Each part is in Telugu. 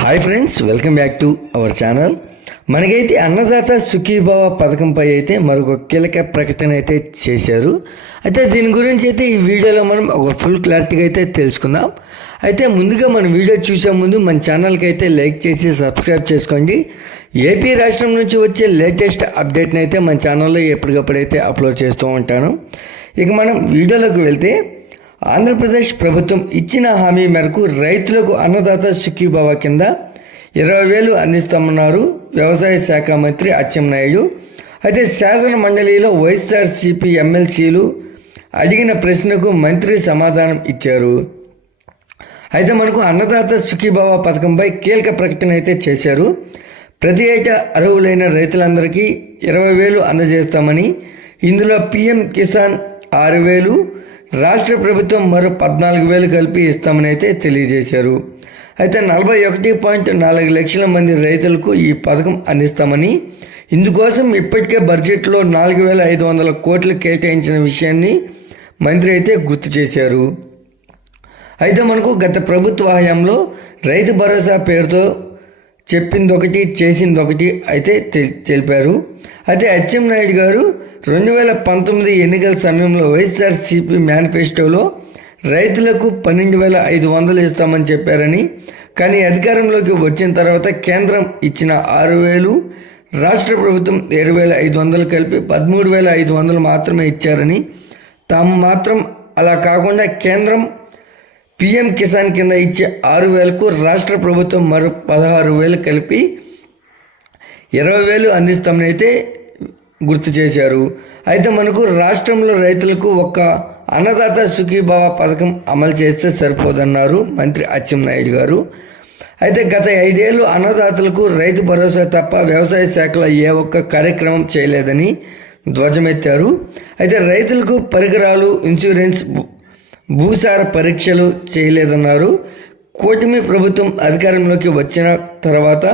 Hi friends welcome back to our channel మనకైతే అన్నదాత సుఖీభావ పథకంపై అయితే మరొక కీలక ప్రకటన అయితే చేశారు. అయితే దీని గురించి అయితే ఈ వీడియోలో మనం ఒక ఫుల్ క్లారిటీగా అయితే తెలుసుకుందాం. అయితే ముందుగా మన వీడియో చూసే ముందు మన ఛానల్కి అయితే లైక్ చేసి సబ్స్క్రైబ్ చేసుకోండి. ఏపీ రాష్ట్రం నుంచి వచ్చే లేటెస్ట్ అప్డేట్ని అయితే మన ఛానల్లో ఎప్పటికప్పుడు అయితే అప్లోడ్ చేస్తూ ఉంటాను. ఇక మనం వీడియోలోకి వెళ్తే ఆంధ్రప్రదేశ్ ప్రభుత్వం ఇచ్చిన హామీ మేరకు రైతులకు అన్నదాత సుఖీభావ కింద ఇరవై వేలు అందిస్తామన్నారు వ్యవసాయ శాఖ మంత్రి అచ్చెన్నాయుడు అయితే శాసన మండలిలో వైఎస్ఆర్సీపీ ఎమ్మెల్సీలు అడిగిన ప్రశ్నకు మంత్రి సమాధానం ఇచ్చారు. అయితే మనకు అన్నదాత సుఖీభావ పథకంపై కీలక ప్రకటన అయితే చేశారు. ప్రతి ఏటా అర్హులైన రైతులందరికీ ఇరవై వేలు అందజేస్తామని ఇందులో పిఎం కిసాన్ ఆరు వేలు రాష్ట్ర ప్రభుత్వం మరో పద్నాలుగు వేలు కలిపి ఇస్తామని అయితే తెలియజేశారు. అయితే నలభై ఒకటి పాయింట్ నాలుగు లక్షల మంది రైతులకు ఈ పథకం అందిస్తామని ఇందుకోసం ఇప్పటికే బడ్జెట్లో నాలుగు వేల ఐదు వందల కోట్లు కేటాయించిన విషయాన్ని మంత్రి అయితే గుర్తు చేశారు. అయితే మనకు గత ప్రభుత్వ హయాంలో రైతు భరోసా పేరుతో చెప్పింది ఒకటి చేసింది ఒకటి అయితే తెలిపారు. అయితే అచ్చెం నాయుడు గారు రెండు వేల పంతొమ్మిది ఎన్నికల సమయంలో వైఎస్ఆర్సీపీ మేనిఫెస్టోలో రైతులకు పన్నెండు వేల ఐదు వందలు ఇస్తామని చెప్పారని కానీ అధికారంలోకి వచ్చిన తర్వాత కేంద్రం ఇచ్చిన ఆరు వేలు రాష్ట్ర ప్రభుత్వం ఏడు వేల ఐదు వందలు కలిపి పదమూడు వేల ఐదు వందలు మాత్రమే ఇచ్చారని తాము మాత్రం అలా కాకుండా కేంద్రం పిఎం కిసాన్ కింద ఇచ్చే ఆరు వేలకు రాష్ట్ర ప్రభుత్వం మరో పదహారు వేలు కలిపి ఇరవై వేలు అందిస్తామని అయితే గుర్తు చేశారు. అయితే మనకు రాష్ట్రంలో రైతులకు ఒక అన్నదాత సుఖీభావ పథకం అమలు చేస్తే సరిపోదన్నారు మంత్రి అచ్చెన్నాయుడు గారు. అయితే గత ఐదేళ్ళు అన్నదాతలకు రైతు భరోసా తప్ప వ్యవసాయ శాఖలో ఏ ఒక్క కార్యక్రమం చేయలేదని ధ్వజమెత్తారు. అయితే రైతులకు పరికరాలు ఇన్సూరెన్స్ భూసార పరీక్షలు చేయలేదన్నారు. కూటమి ప్రభుత్వం అధికారంలోకి వచ్చిన తర్వాత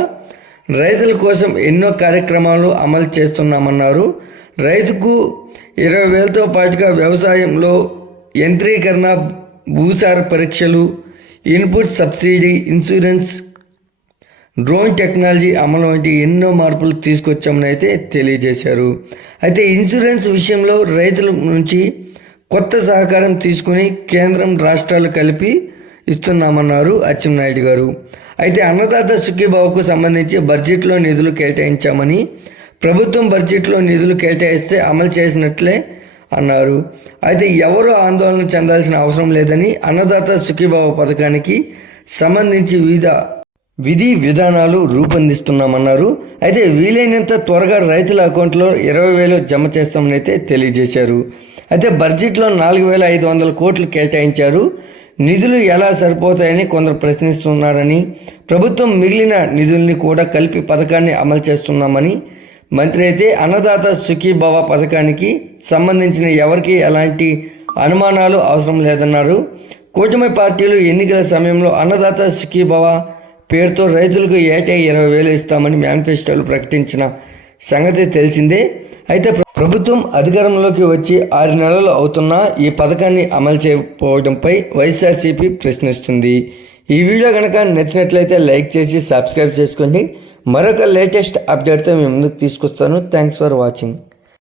రైతుల కోసం ఎన్నో కార్యక్రమాలు అమలు చేస్తున్నామన్నారు. రైతుకు ఇరవై వేలతో పాటుగా వ్యవసాయంలో యంత్రీకరణ భూసార పరీక్షలు input subsidy insurance drone technology అమలు వంటి ఎన్నో మార్పులు తీసుకొచ్చామని అయితే తెలియజేశారు. అయితే ఇన్సూరెన్స్ విషయంలో రైతుల నుంచి కొత్త సహకారం తీసుకుని కేంద్రం రాష్ట్రాలు కలిపి ఇస్తున్నామన్నారు అచ్చెన్నాయుడు గారు. అయితే అన్నదాత సుఖీభావకు సంబంధించి బడ్జెట్లో నిధులు కేటాయించామని ప్రభుత్వం బడ్జెట్లో నిధులు కేటాయిస్తే అమలు చేసినట్లే అన్నారు. అయితే ఎవరు ఆందోళన చెందాల్సిన అవసరం లేదని అన్నదాత సుఖీభావ పథకానికి సంబంధించి వివిధ విధి విధానాలు రూపొందిస్తున్నామన్నారు. అయితే వీలైనంత త్వరగా రైతుల అకౌంట్లో ఇరవై వేలు జమ చేస్తామని అయితే తెలియజేశారు. అయితే బడ్జెట్లో నాలుగు వేల ఐదు వందల కోట్లు కేటాయించారు. నిధులు ఎలా సరిపోతాయని కొందరు ప్రశ్నిస్తున్నారని ప్రభుత్వం మిగిలిన నిధుల్ని కూడా కలిపి పథకాన్ని అమలు చేస్తున్నామని మంత్రి అయితే అన్నదాత సుఖీభవ పథకానికి సంబంధించిన ఎవరికి ఎలాంటి అనుమానాలు అవసరం లేదన్నారు. కూటమి పార్టీలు ఎన్నికల సమయంలో అన్నదాత సుఖీభవ పేరుతో రైతులకు ఏటా ఇరవై వేలు ఇస్తామని మేనిఫెస్టోలు ప్రకటించిన సంగతి తెలిసిందే. అయితే ప్రభుత్వం అధికారంలోకి వచ్చి ఆరు నెలలు అవుతున్నా ఈ పథకాన్ని అమలు చేయకపోవడంపై వైఎస్ఆర్సీపీ ప్రశ్నిస్తుంది. ఈ వీడియో కనుక నచ్చినట్లయితే లైక్ చేసి సబ్స్క్రైబ్ చేసుకోండి మరొక లేటెస్ట్ అప్డేట్తో మేము ముందుకు తీసుకొస్తాను. Thanks for watching.